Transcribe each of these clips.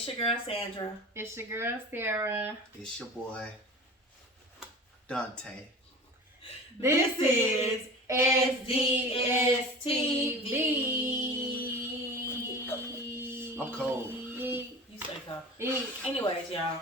It's your girl Sandra. It's your girl Sarah. It's your boy Dante. This is S.D.S. TV. I'm cold. You stay cold. Anyways, y'all,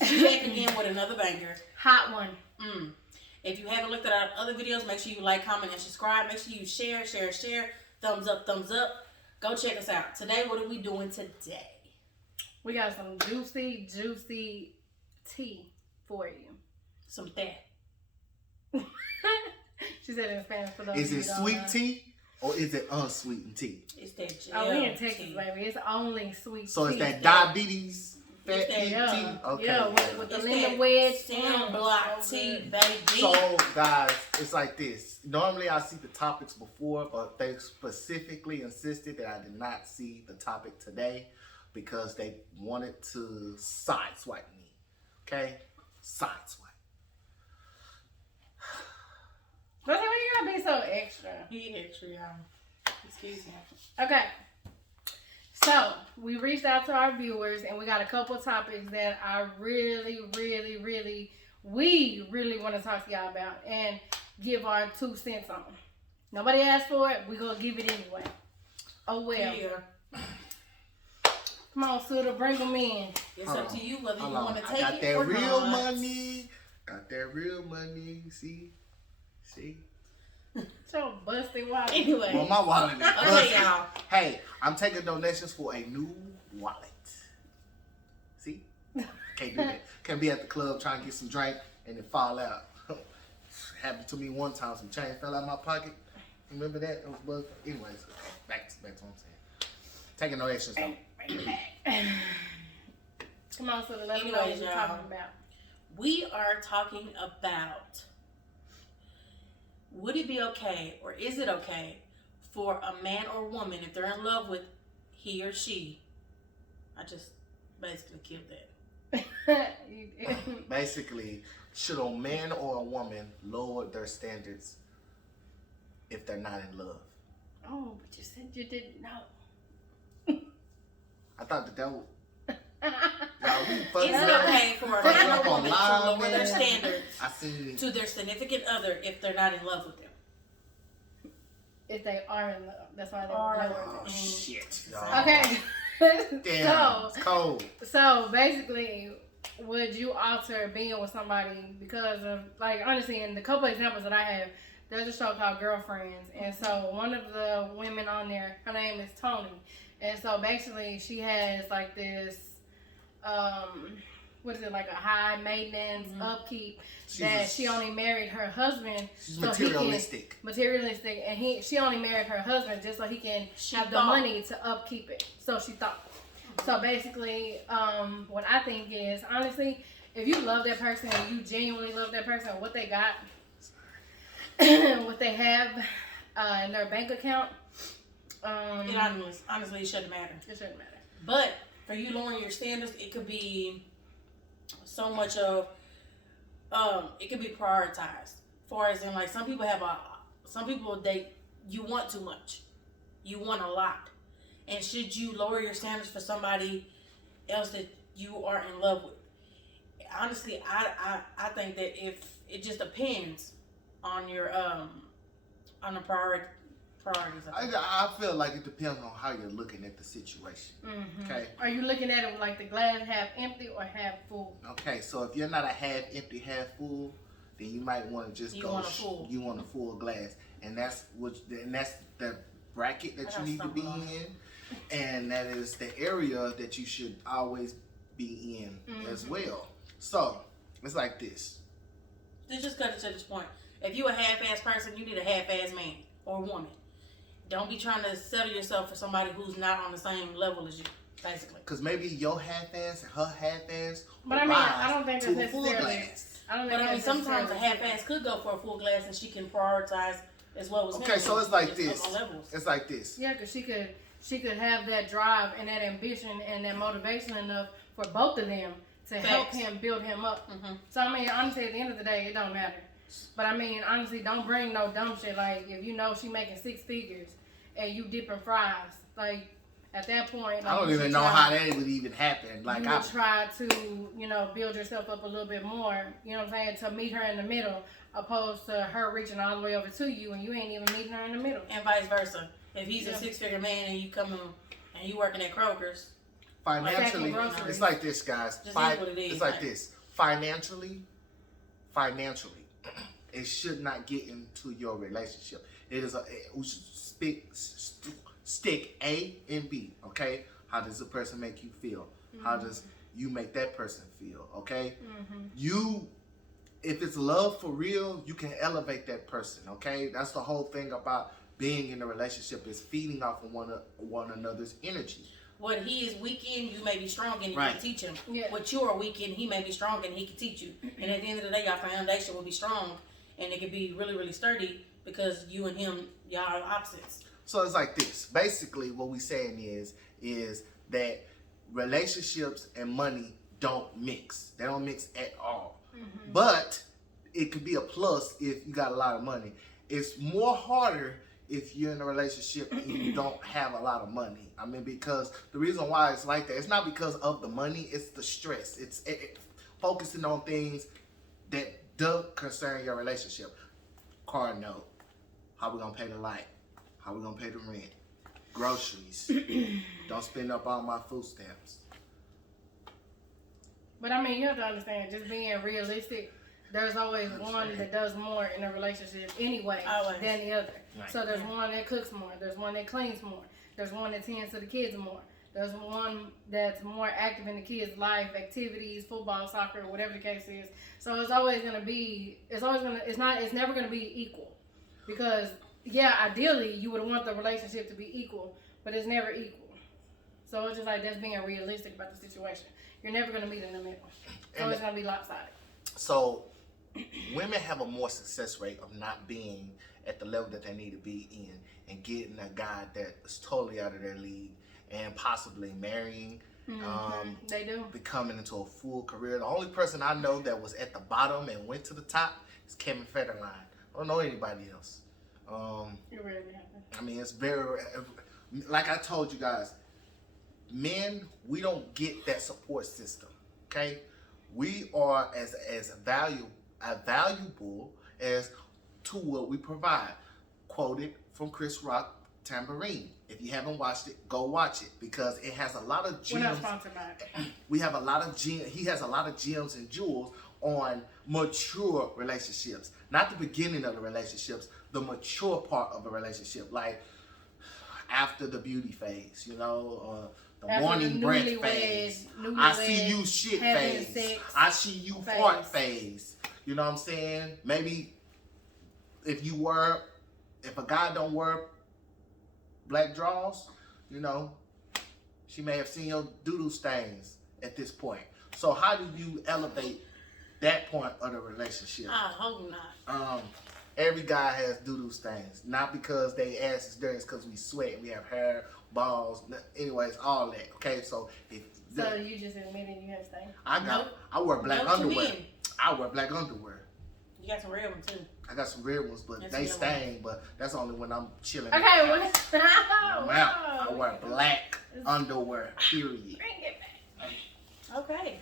we back again with another banger. Hot one. If you haven't looked at our other videos, make sure you like, comment, and subscribe. Make sure you share. Thumbs up. Go check us out. Today, what are we doing today? We got some juicy tea for you. Some that. She said it in Spanish for those. Is it sweet tea or is it unsweetened tea? It's that gel Oh, we in Texas, tea. baby. It's only sweet So tea. it's that diabetes fat It's that, tea? yeah. Okay. Yeah, with the It's lemon that wedge. sand block so tea, good. baby. So guys, it's like this. Normally I see the topics before, but they specifically insisted that I did not see the topic today because they wanted to sideswipe me. Okay? Sideswipe. But why you gotta be so extra? He extra, y'all. Excuse me. Okay. So, we reached out to our viewers and we got a couple topics that I really want to talk to y'all about and give our 2 cents on. Nobody asked for it, we're going to give it anyway. Oh well. Yeah. Come on, Suda, bring them in. It's up to you whether you want to I take got it that or real not. money. Got that real money. See? So busted wallet. Anyway. Well, my wallet is Okay, busted. y'all. Hey, I'm taking donations for a new wallet. See? Can't do that. Can't be at the club trying to get some drink and then fall out. Happened to me one time. Some change fell out of my pocket. Remember that? It was bugged. Anyways, back to what I'm saying. Taking donations though. Come on, Suda, let me know what Anyways, you're y'all. talking about. We are talking about, would it be okay or is it okay for a man or woman, if they're in love with he or she, I just basically killed that. You did. Basically, should a man or a woman lower their standards if they're not in love? Oh, but you said you didn't know. I thought that was... Is it okay for a Fucking man up or on woman to live, lower their man. standards I seen to their significant other if they're not in love with them? If they are in love, that's why they Are- lower Oh it. shit. dog. Okay. Damn, it's cold. So basically, would you alter being with somebody because of, like, honestly, in the couple examples that I have, there's a show called Girlfriends, and so one of the women on there, her name is Tony, and so basically she has like this, what is it, like a high maintenance upkeep that she only married her husband. She's so materialistic. And she only married her husband just so he can have the thought. money to upkeep it. So she thought. So basically, what I think is, honestly, if you love that person and you genuinely love that person, what they got, what they have in their bank account, It honestly, it shouldn't matter. it shouldn't matter. But for you lowering your standards, it could be so much of, it could be prioritized. Far as in, like, some people you want too much. You want a lot. And should you lower your standards for somebody else that you are in love with? Honestly, I think that if it just depends on your on the priorities. I feel like it depends on how you're looking at the situation. Mm-hmm. Okay. Are you looking at it like the glass half empty or half full? Okay, so if you're not a half empty, half full, then you might want to just You go. want a full. You want a full glass, and that's the bracket that I you got need to be something in, and that is the area that you should always be in as well. So it's like this. Just cut it to this point. If you a half-ass person, you need a half-ass man or woman. Don't be trying to settle yourself for somebody who's not on the same level as you, basically. Because maybe your half-ass and her half-ass But I mean, I don't think to that's a full necessarily. glass. I don't But think I mean, that's sometimes a necessarily- half-ass could go for a full glass and she can prioritize as well as him. Okay, so it's like It's this. on levels. It's like this. Yeah, because she could have that drive and that ambition and that motivation enough for both of them to help Facts. him build him up. Mhm. So I mean, honestly, at the end of the day, it don't matter. But I mean, honestly, don't bring no dumb shit. Like if you know she making 6 figures and you dipping fries, like At that point, like, I don't you even should know try- how that would even happen. Like you I would try to, build yourself up a little bit more, you know what I'm saying, to meet her in the middle, opposed to her reaching all the way over to you and you ain't even meeting her in the middle. And vice versa. If he's a 6-figure man and you come in and you working at Kroger's, financially, groceries. it's like this, guys. Just is what it is, It's like like- this. Financially, it should not get into your relationship. We should stick A and B. Okay, how does a person make you feel? How does you make that person feel? Okay, if it's love for real, you can elevate that person. Okay, that's the whole thing about being in a relationship, is feeding off of one another's energy. what he is weak in, you may be strong in, and Right. you can teach him. Yeah. What you are weak in, he may be strong in, and he can teach you. And at the end of the day, your foundation will be strong, and it can be really, really sturdy because you and him, y'all are opposites. So it's like this. Basically, what we saying is that relationships and money don't mix. They don't mix at all. But it could be a plus if you got a lot of money. It's more harder if you're in a relationship and you don't have a lot of money. I mean, because the reason why it's like that, it's not because of the money, it's the stress. It's focusing on things that don't concern your relationship. Car note, how we gonna pay the light, how we gonna pay the rent, groceries, don't spend up all my food stamps. But I mean, you have to understand, just being realistic, there's always one that does more in a relationship anyway Always. than the other. Right. So there's one that cooks more, there's one that cleans more, there's one that tends to the kids more, there's one that's more active in the kids' life, activities, football, soccer, whatever the case is. So it's never gonna be equal. Because ideally you would want the relationship to be equal, but it's never equal. So it's just like that's being realistic about the situation. You're never gonna meet in the middle. So it's gonna be lopsided. So women have a more success rate of not being at the level that they need to be in and getting a guy that is totally out of their league and possibly marrying, They do. becoming into a full career. The only person I know that was at the bottom and went to the top is Kevin Federline. I don't know anybody else. It really happens. I mean, it's very, like I told you guys, men, we don't get that support system, okay? We are as valuable as to what we provide. Quoted from Chris Rock, Tambourine. If you haven't watched it, go watch it because it has a lot of We're not gems. sponsored by it. We have a lot of gems. He has a lot of gems and jewels on mature relationships, not the beginning of the relationships, the mature part of a relationship, like after the beauty phase, the After morning the breath newlywed- phase. I newlywed, see you shit having phase. sex I see you phase. fart phase. You know what I'm saying? Maybe if a guy don't wear black drawers, she may have seen your doo-doo stains at this point. So how do you elevate that point of the relationship? I hope not. Every guy has doo-doo stains. Not because they ass is dirty, it's because we sweat, we have hair, balls, anyways, all that. Okay, so So you just admitted you have stains? I wear black Nope to underwear. men. I wear black underwear. You got some red ones too. I got some red ones, but That's they the other stain. But that's only when I'm chilling. Okay, well, I'm out. I wear black underwear. Period. Bring it back. Okay.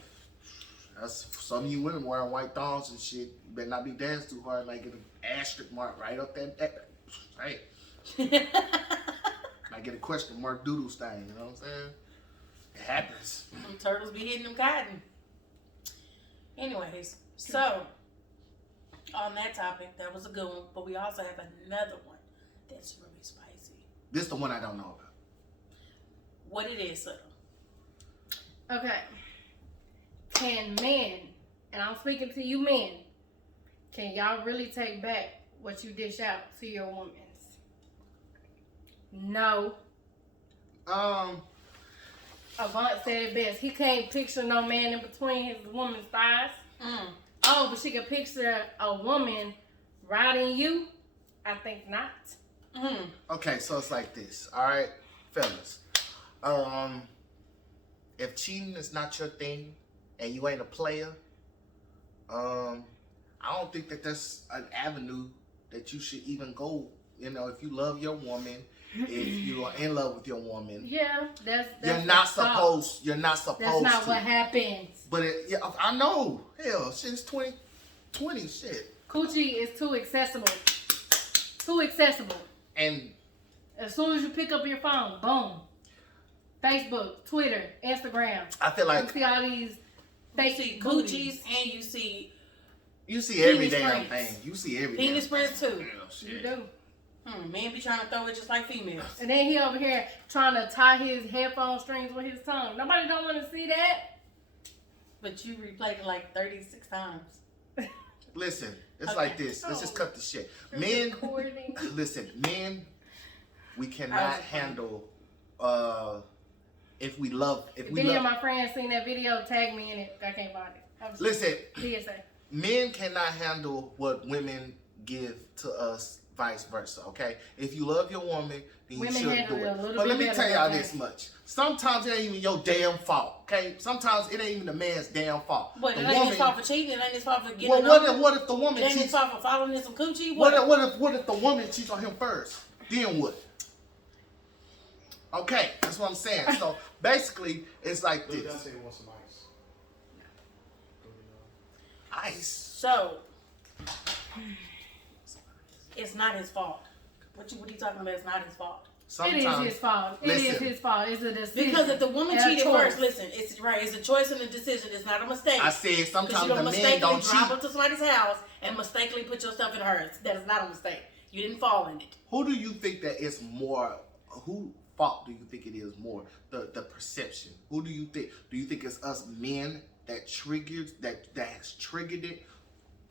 That's some of you women wearing white thongs and shit. You better not be dancing too hard, like get an asterisk mark right up that. Hey, might get a question mark doodle stain. You know what I'm saying? It happens. Them turtles be hitting them cotton. Anyways, so on that topic, that was a good one, but we also have another one that's really spicy. This the one I don't know about. What it is, Subtle? Okay. Can men, and I'm speaking to you men, can y'all really take back what you dish out to your woman? No. Avant said it best. He can't picture no man in between his woman's thighs. Oh, but she can picture a woman riding you? I think not. Okay, so it's like this. All right, fellas. If cheating is not your thing and you ain't a player, I don't think that that's an avenue that you should even go. If you love your woman if you are in love with your woman, Yeah, that's you're not supposed. You're not supposed. That's not to. what happens. But yeah, I know. Hell, since 2020, shit. Coochie is too accessible. Too accessible. And as soon as you pick up your phone, boom. Facebook, Twitter, Instagram. I feel like you see all these fake see coochies, and you see every penis damn prints. thing. You see every penis damn prints too. You do. Men be trying to throw it just like females. And then he over here trying to tie his headphone strings with his tongue. Nobody don't want to see that. But you replayed it like 36 times. Listen, it's Okay. like this. Let's just cut the shit. Men, Recording. listen, men, we I cannot was- handle if we love. If If we any of love, my friends seen that video, tag me in it. I can't find it. listen, PSA. men cannot handle what women give to us, vice versa. Okay, if you love your woman, then you Women should handle do it a it. little But let bit me tell better y'all than this that. much: sometimes it ain't even your damn fault. Okay, sometimes it ain't even the man's damn fault. But The it ain't his fault for cheating. It ain't his fault for getting Well, what if the It woman ain't his cheats? fault for following in some coochie. What if the woman cheats on him first? Then what? Okay, that's what I'm saying. So basically, it's like Look, this. I say he wants some ice. Ice. So it's not his fault. What you talking about? It's not his fault. Sometimes, It is his fault. It is listen. his fault. It's a decision. Because if the woman and a cheated choice. first, listen, it's right. It's a choice and a decision. It's not a mistake. I said Because sometimes you the don't men mistakenly don't drive cheat. up to somebody's house and mistakenly put your stuff in hers. That is not a mistake. You didn't fall in it. Who do you think that is more? Who fault do you think it is more? The perception. Who do you think? Do you think it's us men that triggers that has triggered it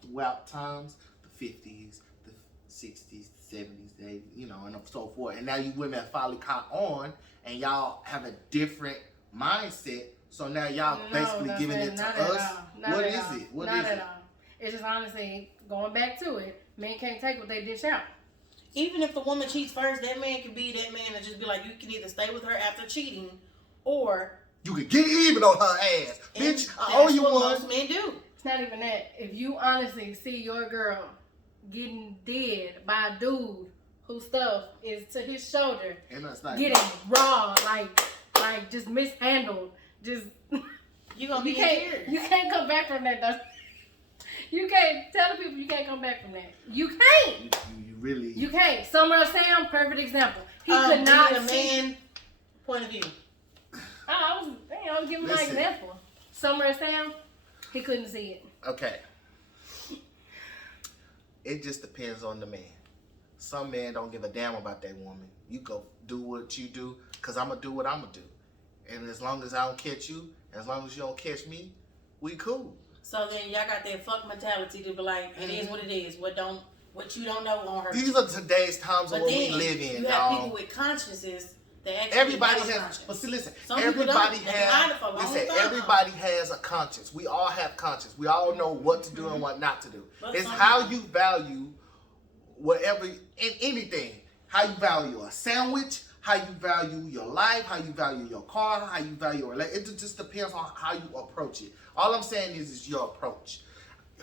throughout times? The 50s, the 60s, the 70s, the 80s, you know, and so forth. And now you women finally caught on, and y'all have a different mindset. So now y'all basically that's giving it to not us. at all. Not What at is all. it? What Not is at it? all. It's just honestly going back to it. Men can't take what they dish out. Even if the woman cheats first, that man could be that man and just be like, you can either stay with her after cheating, or You could get even on her ass, and bitch. I that's owe you what one. most men do. It's not even that. If you honestly see your girl getting dead by a dude whose stuff is to his shoulder, And that's not getting raw, like just mishandled, just You gonna be you in can't tears. you can't come back from that. Though. You can't tell the people you can't come back from that. You can't. You really. You can't. Summer Sam, perfect example. He could Being not a see. man point of view. I was giving my Listen. example. Summer Sam, he couldn't see it. Okay. It just depends on the man. Some men don't give a damn about that woman. You go do what you do, because I'm going to do what I'm going to do. And as long as I don't catch you, as long as you don't catch me, we cool. So then y'all got that fuck mentality to be like, it is what it is. What you don't know on her. These are today's times of But what we then live in, you have people dog. with consciences that actually Everybody have a has, conscience. but see, listen, Some people everybody don't. They hide it for a has, long listen, time. everybody has a conscience. We all have conscience. We all know what to do and what not to do. But It's some how people- you value whatever, in anything. How you value a sandwich, how you value your life, how you value your car, how you value your it just depends on how you approach it. All I'm saying is your approach,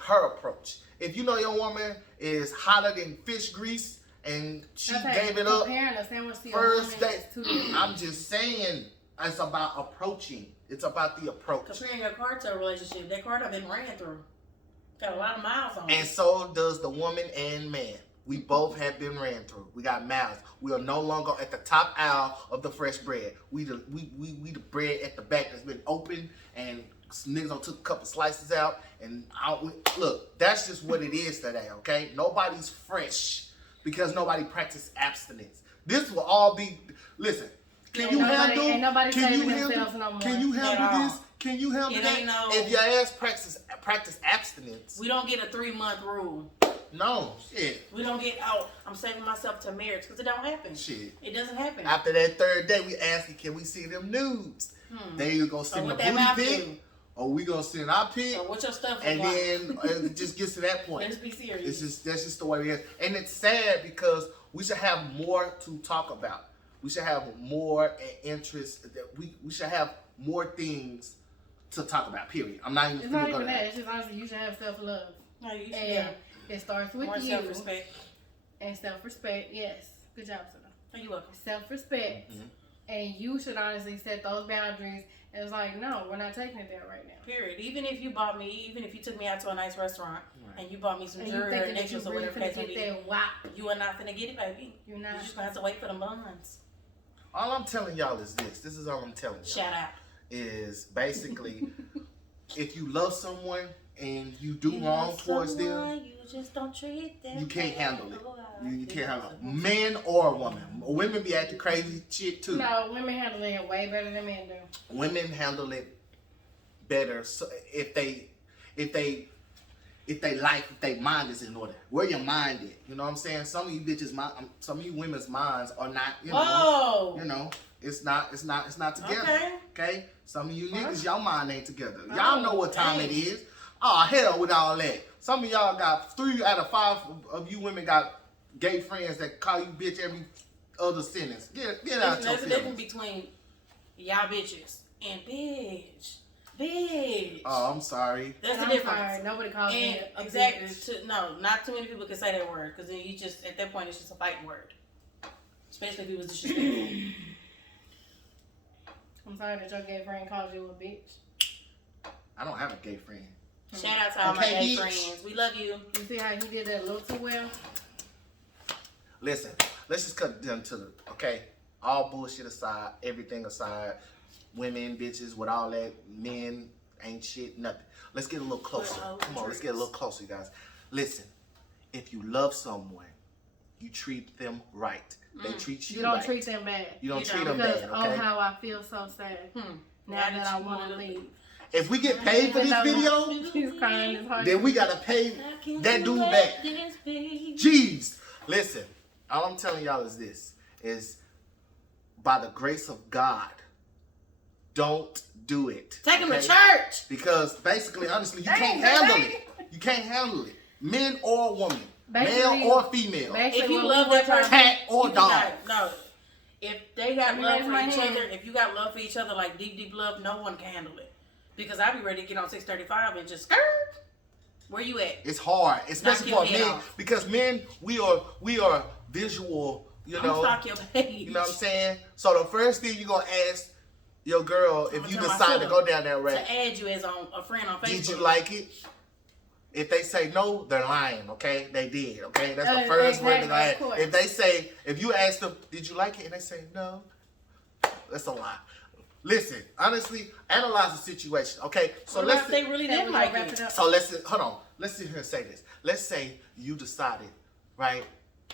her approach. If you know your woman is hotter than fish grease and she gave it up Comparing a sandwich to first a woman day, is too different. I'm just saying it's about approaching. It's about the approach. Comparing your car to a relationship, that car I've been ran through. Got a lot of miles on And it. so does the woman and man. We both have been ran through. We got mouths. We are no longer at the top aisle of the fresh bread. We the bread at the back that's been open, and some niggas done took a couple slices out. And look, that's just what it is today. Okay, nobody's fresh because nobody practiced abstinence. This will all be. Listen, can you handle? Ain't nobody Can you saving handle? themselves no more. Can you At handle all. this? Can you handle It that? ain't no- If your ass practice abstinence, We don't get a 3-month rule. no shit. We don't get, I'm saving myself to marriage because it don't happen. Shit. It doesn't happen. After that third day, we asking, can we see them nudes? They either gonna So send the what that booty mouth pic, do? or we gonna send our pic, So what your stuff and is like? then it just gets to that point. Let's be serious. That's just the way it is, and it's sad because we should have more to talk about. We should have more interest. That we should have more things to talk about. Period. I'm not even. It's gonna not go even there. that. It's just honestly, you should have self-love. No, you should And it starts with more you. self-respect. And self-respect. Yes. Good job, Sada. Oh, you're welcome. self-respect, and you should honestly set those boundaries. And it's like, no, we're not taking it there right now. Period. Even if you took me out to a nice restaurant and you bought me some And you jewelry or thinking that you necklace or really whatever finna case may get be, that wow. you are not finna get it, baby. You're You're not. just gonna have to wait for the buns. All I'm telling y'all is this. This is all I'm telling y'all. Shout out. Is basically, if you love someone and you do wrong towards them, you just don't treat them. you can't handle it. You can't handle it. Man or woman. Women be acting crazy shit too. No, women handle it way better than men do. Women handle it better so if their mind is in order. Where your mind is. You know what I'm saying? Some of you bitches, some of you women's minds are not, it's not together. Okay? Some of you niggas, y'all mind ain't together. Y'all know what time it is. Oh, hell with all that. Some of y'all got 3 out of 5 of you women got gay friends that call you bitch every other sentence. Get out your There's a feelings. difference between y'all bitches and bitch. Bitch. Oh, I'm sorry. That's the I'm difference. sorry, nobody calls me And a exactly, bitch. not too many people can say that word because then you just at that point it's just a fighting word, especially if it was disrespectful. I'm sorry that your gay friend called you a bitch. I don't have a gay friend. Shout out to all my Okay, gay bitch. friends. We love you. You see how he did that a little too well? Listen, let's just cut it down to the, okay? All bullshit aside, everything aside, women, bitches, with all that, men, ain't shit, nothing. Let's get a little closer. Come on, let's get a little closer, you guys. Listen, if you love someone, you treat them right. They treat you You don't right. treat them bad. You don't You treat don't. them Because, bad, oh, okay? how I feel so sad. Now that I want to leave. If we get paid for this video, He's crying his heart. then we gotta pay that dude back. Jeez. Listen, all I'm telling y'all is this, is by the grace of God, don't do it. Take him to okay? church. Because basically, honestly, you Dang, can't handle baby. it. You can't handle it. Men or woman. Basically- Male or female. Basically, If you what love we that were person, Cat or you dog. cannot- No. If they got Let me love raise for my each hand. other, if you got love for each other, like deep, deep love, no one can handle it. Because I'd be ready to get on 635 and just skirt. Where you at? It's hard, especially Knock for your head men, off. because men, we are visual, you I'm gonna know. stalk your page. You know what I'm saying? So the first thing you're gonna ask your girl if I'ma you tell my decide to sister go down that road, to add you as a friend on Facebook. did you like it? If they say no, they're lying, okay? They did, okay? That's the Uh, first word they're exactly, gonna of ask. course. If they say, if you ask them, did you like it? And they say no, that's a lie. Listen, honestly, analyze the situation, okay? So What let's about if they really didn't like wrap it? it up. so let's hold on. Let's sit here and say this. Let's say you decided, right,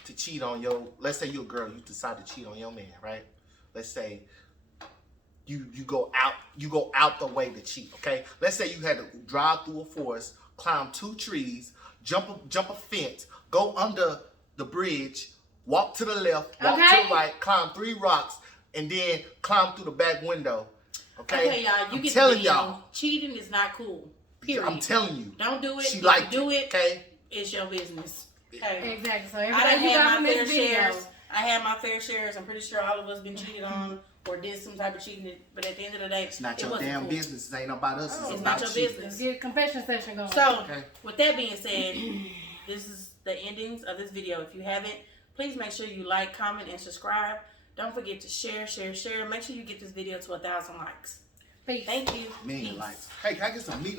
to cheat on your. Let's say you're a girl. You decide to cheat on your man, right? Let's say you go out the way to cheat. Okay. Let's say you had to drive through a forest, climb 2 trees, jump a fence, go under the bridge, walk to the left, walk to Okay. the right, climb 3 rocks, and then climb through the back window. Okay. Okay, y'all. You I'm get telling the video. y'all. Cheating is not cool. Period. I'm telling you. Don't do it. She If liked you do it. Okay. It's your business. Okay. Exactly. So I everything done you got had from my this fair video. shares. I had my fair shares. I'm pretty sure all of us been cheated on or did some type of cheating. But at the end of the day, It's not it your wasn't damn cool. business. It ain't about us. It's about not your you. business. Let's get a confession session going. So, Okay. with that being said, this is the endings of this video. If you haven't, please make sure you like, comment, and subscribe. Don't forget to share. Make sure you get this video to 1,000 likes. Peace. Thank you. Million Peace. likes. Hey, can I get some meat?